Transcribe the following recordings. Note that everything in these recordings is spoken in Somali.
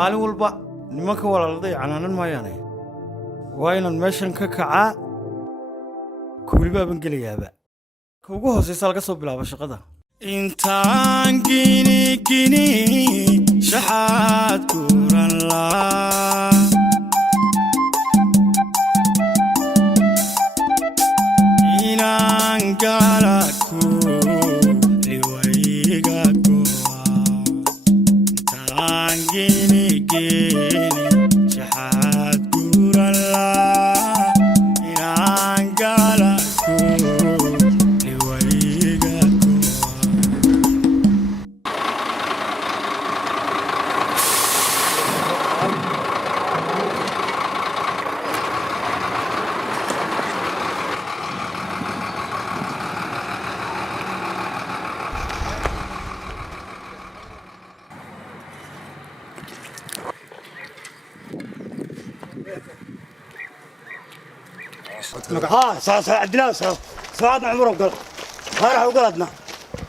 maalin walba nimanka walaalday canaanan maayaane waa inaan meeshan ka kacaa kuulibaaban gelayaaba ka ugu hooseysa laga soo bilaabo shaqada intaan gini shaxaad kuran laa inaan gaalaku liwayga goa intaan gini shaxaad kuran laa inaan gaalaku liwayga ها صار عبد الله صعدنا عمره قال راح وقلدنا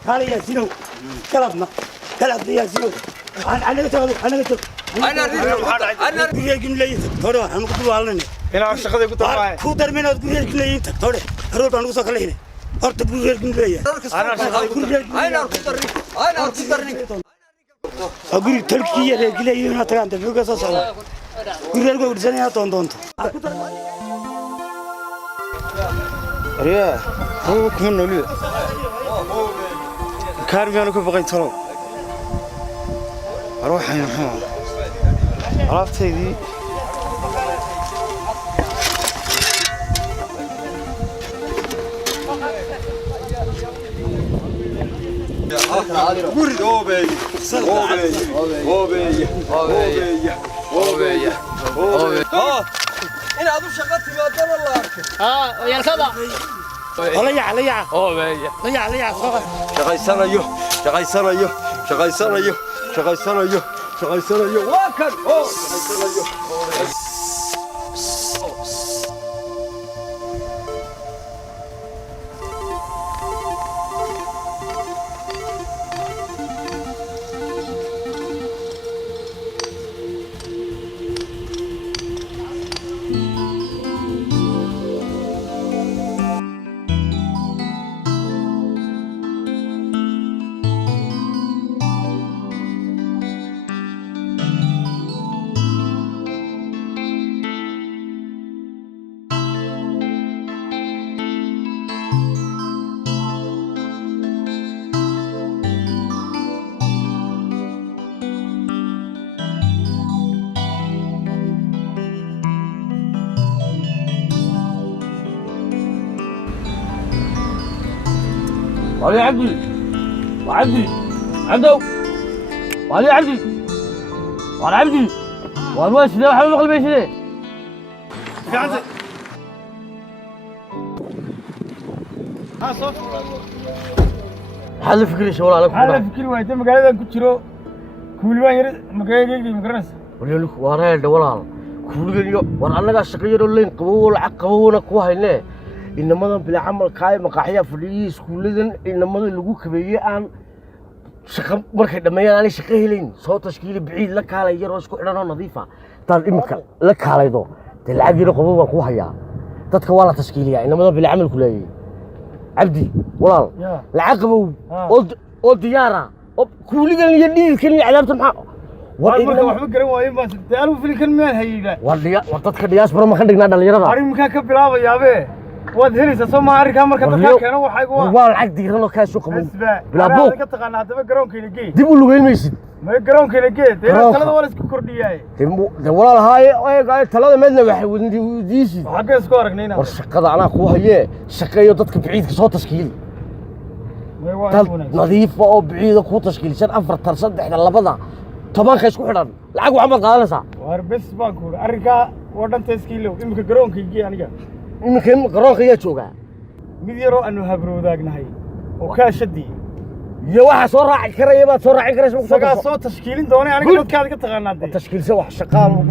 هذا يا سينو قلدنا قلد يا سينو انا قلت انا يجن لي ترى انا قلت له علني inaan shaqada ku tahay ku darmeenad guriyay lay tore harood aan ugu soo kaleeyay horta guriyay lay ana shaqada ku tahay aguri talkiye reegilay inaa tagaan dabiga soo socda guriyay ugu dhsanaya doonto ariya هو كمان نولي كارمي أنا كيف بغيت ترى أروح هنا حما عرفت هذي برد أوبي إن هذا شغلت في أدنى الله يا سبا ليا أوبي ليا شغال سنة يو واكن وعلي عبدي عبدو وعلي عبدي وعلي عبدي والواش ده حلو قلبي شده في عندك ها صوت حل فكري شو على على فكرة وايد مقالة كنت شرو كل ما يرد مقالة مقرنس ولا لك وراي دولا كل يوم وانا قاعد شقير اللين قبول عقبونا كوه ليه إنما بالعمل كاي مقاحية فليس كلذن إنما اللجوء كبير عن شق مركز لما يعني شقيلين صوت تشكيل بعيد لك على يروس كلنا نظيفة طال إمك لك على يدو تلعب يرقبوا كوهيا تتكوالا تشكيلية إنما بالعمل كله عبدي والله العقبوا أو ديارة كلذن يدين كل عذاب معه وإنما وحبك قريب وين بس تعرفوا في الكلمة هيدا والله وتتك دياس برا ما خليك نادى اليرة عارف مكان كبلاوة يا أبي وادهني سسمع عارف كم مركب كانوا وحاجوا والله العقد يرنو كاسوق من بلا بوك أنا كتقنا هذا جرون كيلجي دي بقولوا وين ميسد ما جرون كيلجي ده ثلاثة ولا سكوردية ده والله هاي قاعد ثلاثة مدنا واحد وديسي حاجة سكورك نينا والشقة أنا أخوها هي الشقة يضطك بعيد صوت تشكيل نظيفة أو بعيدة صوت تشكيل عشان أفرد ترصد إحنا اللبضة طبعا خيش كحران العقو عمل قالسا واربس بانكور أريكا ودن تسكيلو إمك جرون كيجي أنا إمكن قرون خيا شوكا ميديرو أنه هبرو ذاقنا هاي وكاشدي يا واحد صورة كريه ما صورة كريه اسمه سقى صوت تشكيلين دوني أنا قلت كذا كتغنى دي تشكيل سوا شقال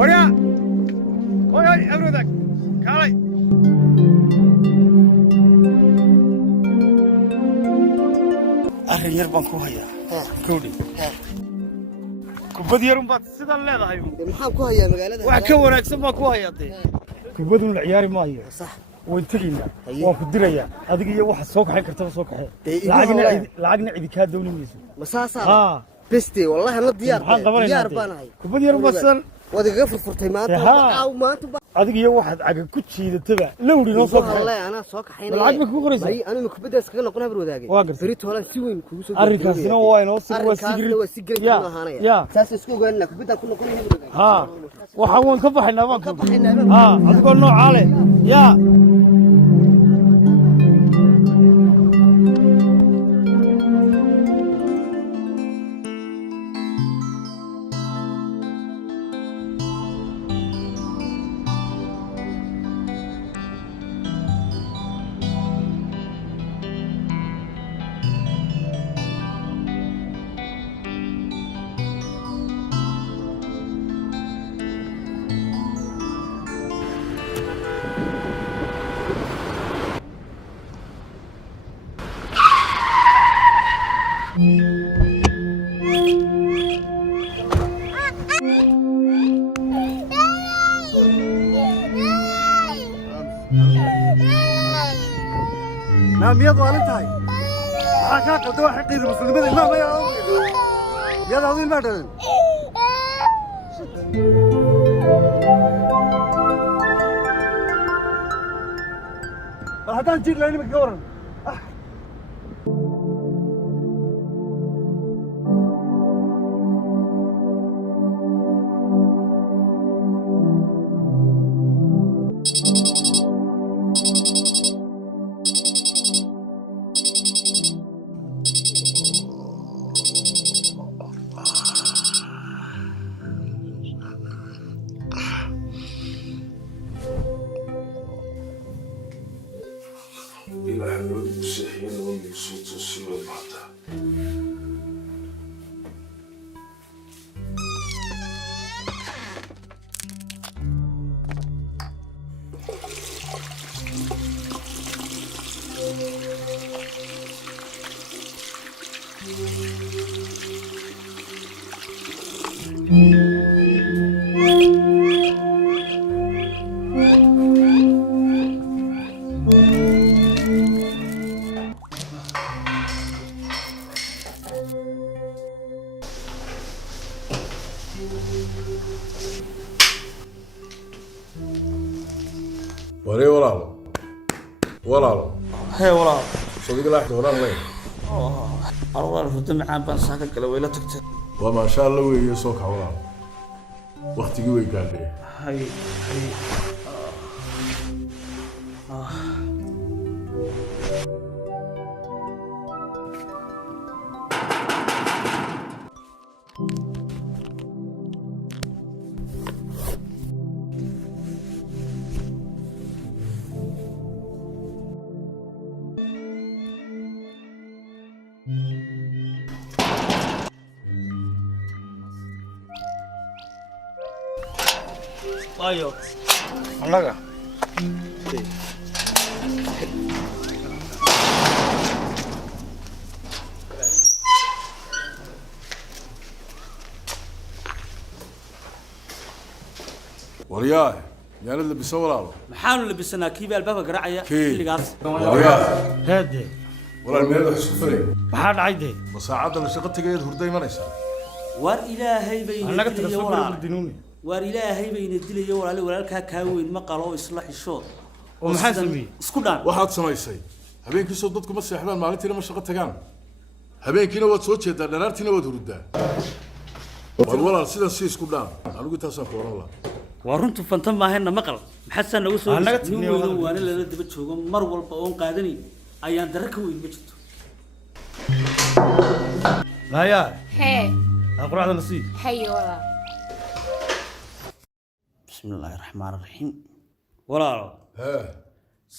وريا هاي أبردك كالي أخي يربان كوهيا كودي كوبد يرون بات سيدان لا ضايو maxaan ku hayaa magaalada وحكي wanaagsan baa ku hayatay kubadun la ciyaari maayo sax way tagina waan ku diraya adiga iyo waxa soo kaxay kartaba soo kaxay lacagna cidi ka dawlinayso masaasa ha besti wallahi la diyaar baanahay kubad yar basan wadiga furfurtay maanta adiga iyo waxaad caga ku jiidataba lawri noo soo kaxay wallahi ana soo kaxaynay lacag ma ku qoraysa bari aniga kubadaas kaga noqon habar wadaagay bari toolan si weyn kugu soo arrinkaasina waa inoo sigrid ya saas isku ogaanna kubada ku noqon habar wadaagay ha waxa waan ka baxaynaa baan ka baxaynaa ha adigoo nooca leh ya مياد والنتهاي حكاك قد واحد قيد المسلمين ما يا مياد هذول ما دلن هذا نجيب لين مكورن إلى حلول المسيحيين والمسيط السيرة بعدها وري ولا هي ولا صديق لا ولا وين أروح الدم عام بس هذا كله ولا تكتب وما شاء الله ويا سوق ولا وقت قوي قال لي هاي طيب هلا ورياه يا اللي بيصور على maxaanu labisnaa kii baa albaabka garaacaya كي xilligaas ورياه هادي ولا الميل حسفري maxaa dhacay dee مساعدة اللي شغلت جيد هردي ما نيسا waar ilaahay bay annaga taga soo gala dinuuni waar ilaahay bay dilayo walaalkaa kaa weyn ma qalo isla xishood oo maxaa sameeyay isku dhaan waxaad samaysay habeenkii soo dadku ma seexdaan maalintiina ma shaqo tagaan habeenkiina waad soo jeedaa dhanaartiina waad hurdaa war walaal sidaas si isku dhaan anigu intaasaan ku oran lahaa waa runtu fanta maahayna maqal maxaa saa nagu soo Annaga nin tigniyo weyn hadal. waana lala daba joogo mar walba oon qaadanayn ayaan dara ka weyn ma jirto maya Hee, quraacda nasiib hayo walaal. bismillaahi raxmaani raxiim walaalo hee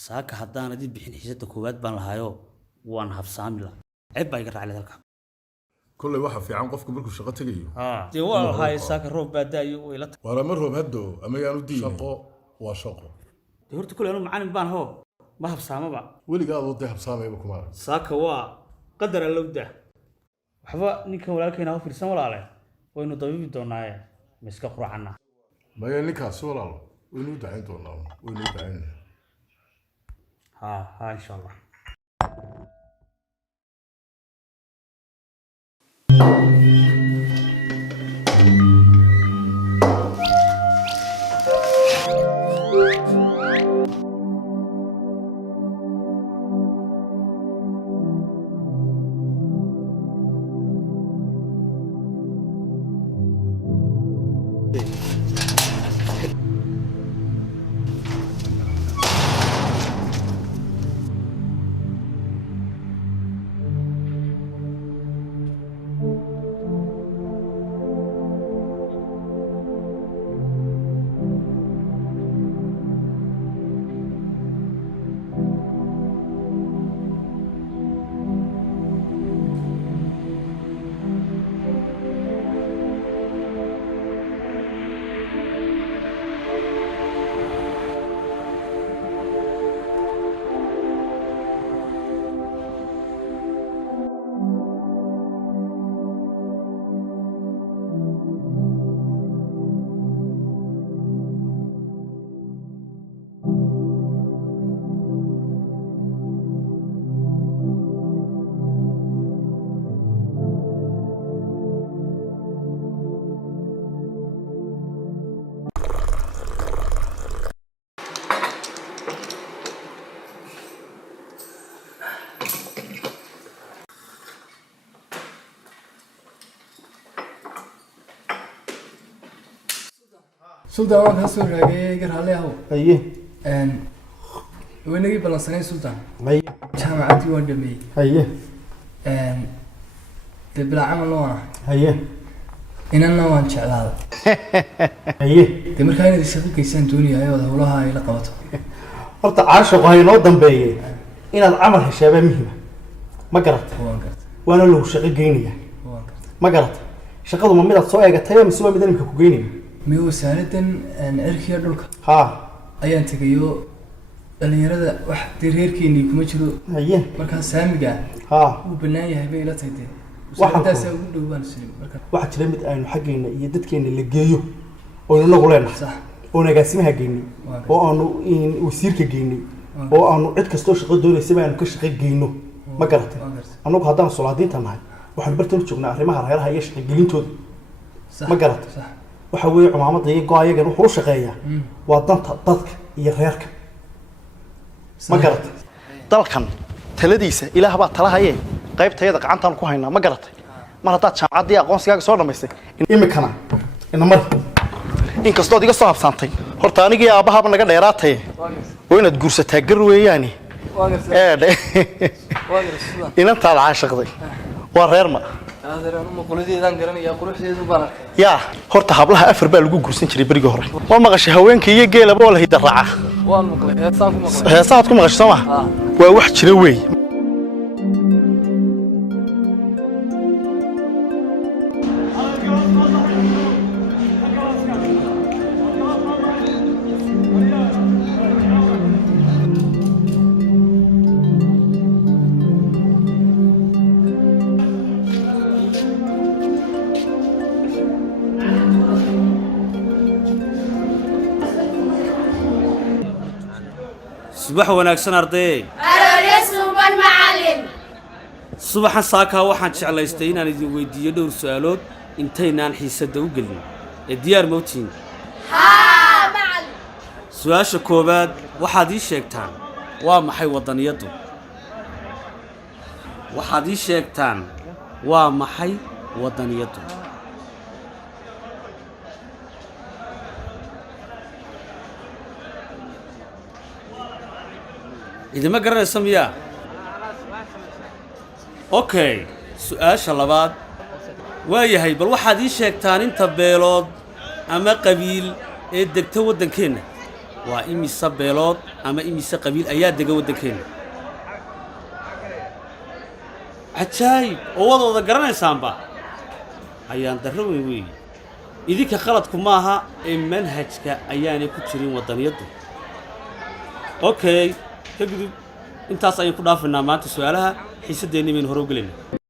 saaka haddaan idin bixin xiisada koowaad baan lahaayo waan habsaami lahaa ceeb baa iga raaclay halka كل واحد في عام قفكم بركو شقة تجيو دي والله هاي ساك الروب بدأ ويلا ولا مرة بهدو أما يانو دي شقة وشقة دي هرت كل يوم معانا بان هو ما هبسامة بقى ولي قاعد ضد بسامة يبكم ساك هو قدر اللودة وحبا نيكا ولكن هو في السنة ولا عليه وإنه طبيب دونايا مسك قرع عنا ما ينكا سوى الله وإنه دعين دونا وإنه دعين ها إن شاء الله سلطان waan ka soo raagay garhale aho haye weynagii balansanay sultan haye jaamacadii waan dhameeyay haye de bila camal waa haye inana waan jeclaaday haye de markaa inaad shaqo geysaan doonayaa oo hawlaha ay la qabato horta caashaqo hay noo dambeeyay inaad camal heshaaba muhiim ma garatay waana lagu shaqo geynaya ma garatay shaqadu ma midaad soo eegatay mise waa mid nimka ku geynaya mi wasaaradan cirkiga dhulka ha ayaan tagayo dhalinyarada wax reerkeenii kuma jiro haye markaa saamiga ha uu banaan yahay bay ila tahay wasaaradaas ugu dhowaan sin marka waxa jira mid aynu xageena iyo dadkeena la geeyo oo inagu leenahay sax oo nagaasimaha geynay oo aanu wasiirka geynay oo aanu cid kastoo shaqo doonaysa aanu ka shaqo geyno ma garatay anagu haddaan solaadiinta nahay waxaan bartaan joognaa arrimaha reeraha iyo shaqo gelintooda ma garatay waxa weeye cumaamada iyo go-ayagan wuxuu u shaqeeyaa waa danta dadka iyo reerka ma garatay dalkan taladiisa ilaah baa talahayee qaybtayada gacantaan ku haynaa ma garatay mar haddaad jaamacaddii aqoonsigaaga soo dhammaystay imikana ina mari inkastood iga soo habsaantay horta anigii aabbahaaba naga dheeraataye oo inaad guursataa gar weeyaani inantaad caashaqday waa reerma yaa horta hablaha afar baa lagu guursan jiray berigii hore waa maqashay haweenka iyo geelaba oo la hidda raaca heesahaad ku maqashay soo ma waa wax jira weey صباح وناكسن أرضي أرسل المعلم صباح ساكا وحن شعليستين أنا دي ويدي دور سؤالات انتينا نحس الدوقل الديار موتين ها معلم سؤال شكوبات وحدي شيكتان ومحي وطنيته وحدي شيكتان ومحي وطنيته إذا ما قرر السمية أوكي سؤال شلبات وياهي بل واحد يشيكتان انت بيلود أما قبيل الدكتور ودنكين وإمي سبيلود أما إمي سقبيل أياد دقا ودنكين عجايب ووضع ذا قرر السامبا ayaan darro weyn weeye idinka qaladku maaha ee manhajka ayaanay ku jirin waddaniyaddu okay ka gudub intaas ayaan ku dhaafaynaa maanta su'aalaha xiisadeenni baynu hore u gelinaa